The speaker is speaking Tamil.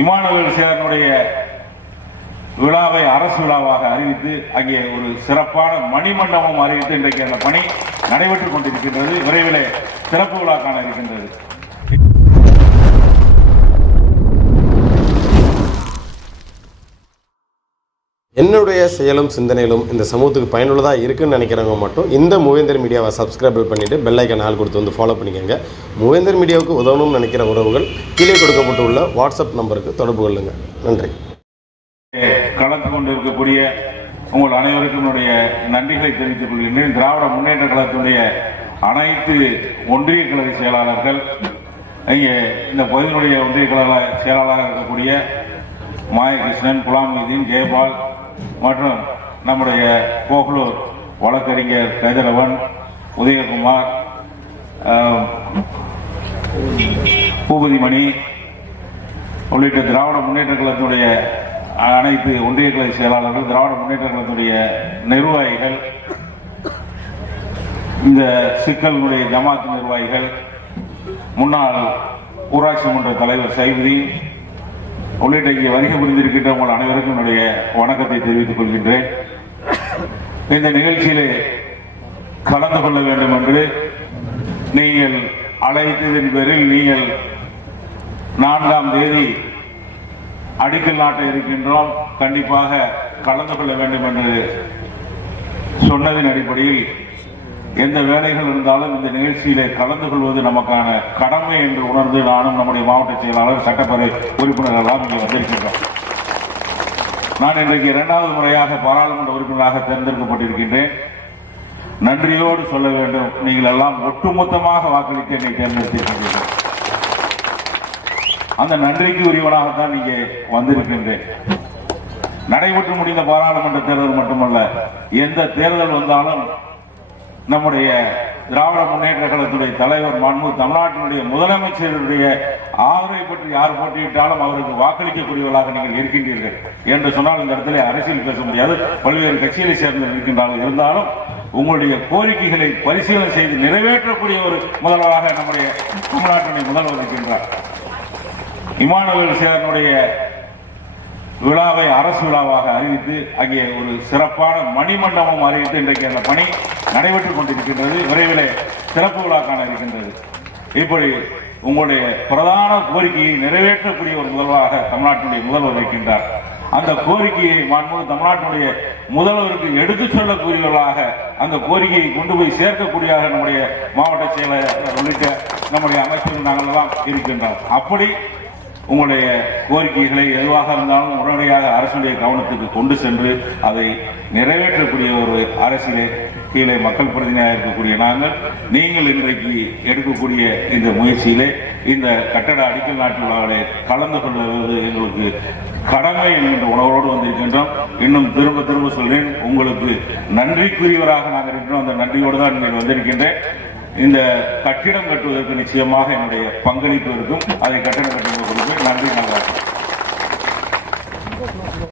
இமானுவேல் சேரனுடைய விழாவை அரசு விழாவாக அறிவித்து அங்கே ஒரு சிறப்பான மணிமண்டபம் அறிவித்து இன்றைக்கு அந்த பணி நடைபெற்றுக் கொண்டிருக்கின்றது. விரைவில் சிறப்பு விழா காண இருக்கின்றது. என்னுடைய செயலும் சிந்தனையிலும் இந்த சமூகத்துக்கு பயனுள்ளதாக இருக்குன்னு நினைக்கிறவங்க மட்டும் இந்த மூவேந்தர் மீடியாவை சப்ஸ்கிரைப் பண்ணிவிட்டு பெல் ஐக்கான் ஆல் கொடுத்து வந்து ஃபாலோ பண்ணிக்கோங்க. மூவேந்தர் மீடியாவுக்கு உதவணும்னு நினைக்கிற உறவுகள் கீழே கொடுக்கப்பட்டுள்ள வாட்ஸ்அப் நம்பருக்கு தொடர்பு கொள்ளுங்கள். நன்றி. கலந்து கொண்டிருக்கக்கூடிய உங்கள் அனைவருக்கும் நன்றிகளை தெரிவித்துக் கொள்கின்றேன். திராவிட முன்னேற்ற கழகத்தினுடைய அனைத்து ஒன்றிய கழக செயலாளர்கள், இங்கே இந்த பகுதியினுடைய ஒன்றிய கழக செயலாளராக இருக்கக்கூடிய மாயகிருஷ்ணன், குலாமுதீன், ஜெயபால் மற்றும் நம்முடைய கோகுலூர் வழக்கறிஞர் கதிரவன், உதயகுமார், பூபதிமணி உள்ளிட்ட திராவிட முன்னேற்ற கழகத்தினுடைய அனைத்து ஒன்றிய கழக செயலாளர்கள், திராவிட முன்னேற்ற கழகத்தினுடைய நிர்வாகிகள், இந்த சிக்கலினுடைய ஜமாத் நிர்வாகிகள், முன்னாள் ஊராட்சி மன்ற தலைவர் சைபுதீன் உள்ளிட்ட இங்கே வருகை புரிந்திருக்கின்ற உங்கள் அனைவருக்கும் என்னுடைய வணக்கத்தை தெரிவித்துக் கொள்கின்றேன். இந்த நிகழ்ச்சியிலே கலந்து கொள்ள வேண்டும் என்று நீங்கள் அழைத்ததின் பேரில் நீங்கள் 4ஆம் தேதி அடிக்கல் நாட்ட இருக்கின்றோம், கண்டிப்பாக கலந்து கொள்ள வேண்டும் என்று சொன்னதின் அடிப்படையில் எந்த வேலைகள் இருந்தாலும் இந்த நிகழ்ச்சியிலே கலந்து கொள்வது நமக்கான கடமை என்று உணர்ந்து நானும் நம்முடைய மாவட்ட செயலாளர், சட்டப்பேரவை உறுப்பினர்களெல்லாம் இங்கே வந்திருக்கின்றோம். நான் இன்றைக்கு 2வது முறையாக பாராளுமன்ற உறுப்பினராக தேர்ந்தெடுக்கப்பட்டிருக்கின்றேன். நன்றியோடு சொல்ல வேண்டும், நீங்கள் எல்லாம் ஒட்டுமொத்தமாக வாக்களித்து என்னை தேர்ந்தெடுத்திருக்கின்றீர்கள். அந்த நன்றிக்கு உரியவனாகத்தான் இங்கே வந்திருக்கின்றேன். நடைபெற்று முடிந்த பாராளுமன்ற தேர்தல் மட்டுமல்ல, எந்த தேர்தல் வந்தாலும் நம்முடைய திராவிட முன்னேற்ற கழகத்துடைய தலைவர் மாண்பு தமிழ்நாட்டினுடைய முதலமைச்சருடைய ஆதரவை பற்றி யார் போட்டியிட்டாலும் அவருக்கு வாக்களிக்கக்கூடியவர்களாக நீங்கள் இருக்கின்றீர்கள் என்று சொன்னால் இந்த இடத்துல அரசியல் பேச முடியாது. பல்வேறு கட்சிகளை சேர்ந்து இருக்கின்றார்கள். இருந்தாலும் உங்களுடைய கோரிக்கைகளை பரிசீலனை செய்து நிறைவேற்றக்கூடிய ஒரு முதல்வராக நம்முடைய தமிழ்நாட்டினுடைய முதல்வர் இருக்கின்றார். இமானுவேல் சேரனுடைய விழாவை அரசு விழாவாக அறிவித்து அங்கே ஒரு சிறப்பான மணிமண்டபம் அறிவித்து இன்றைக்கு அந்த பணி நடைபெற்றுக் கொண்டிருக்கின்றது. விரைவில் சிறப்பு விழா காண இருக்கின்றது. இப்படி உங்களுடைய பிரதான கோரிக்கையை நிறைவேற்றக்கூடிய ஒரு முதல்வராக தமிழ்நாட்டினுடைய முதல்வர் இருக்கின்றார். அந்த கோரிக்கையை மாண்புமிகு தமிழ்நாட்டினுடைய முதல்வருக்கு எடுத்துச் சொல்லக்கூடியவர்களாக அந்த கோரிக்கையை கொண்டு போய் சேர்க்கக்கூடியதாக நம்முடைய மாவட்ட செயலர் உள்ளிட்ட நம்முடைய அமைச்சர்கள் நாங்கள் எல்லாம் இருக்கின்றோம். அப்படி உங்களுடைய கோரிக்கைகளை எதுவாக இருந்தாலும் உடனடியாக அரசுடைய கவனத்துக்கு கொண்டு சென்று அதை நிறைவேற்றக்கூடிய ஒரு அரசியலே கீழே மக்கள் பிரதிநிதியாக இருக்கக்கூடிய நாங்கள், நீங்கள் இன்றைக்கு எடுக்கக்கூடிய இந்த முயற்சியிலே இந்த கட்டட அடிக்கல் நாட்டு விழாவிலே கலந்து கொள்வது எங்களுக்கு கடமை என்கின்ற உணர்வோடு வந்திருக்கின்றோம். இன்னும் திரும்ப திரும்ப சொல்றேன், உங்களுக்கு நன்றிக்குரியவராக நாங்கள் இருக்கிறோம். அந்த நன்றியோடு தான் நீங்கள் வந்திருக்கின்றேன். இந்த கட்டிடம் கட்டுவதற்கு நிச்சயமாக என்னுடைய பங்களிப்பு இருக்கும். அதை கட்டிடம் கட்டுவதற்கு நன்றி. நல்லா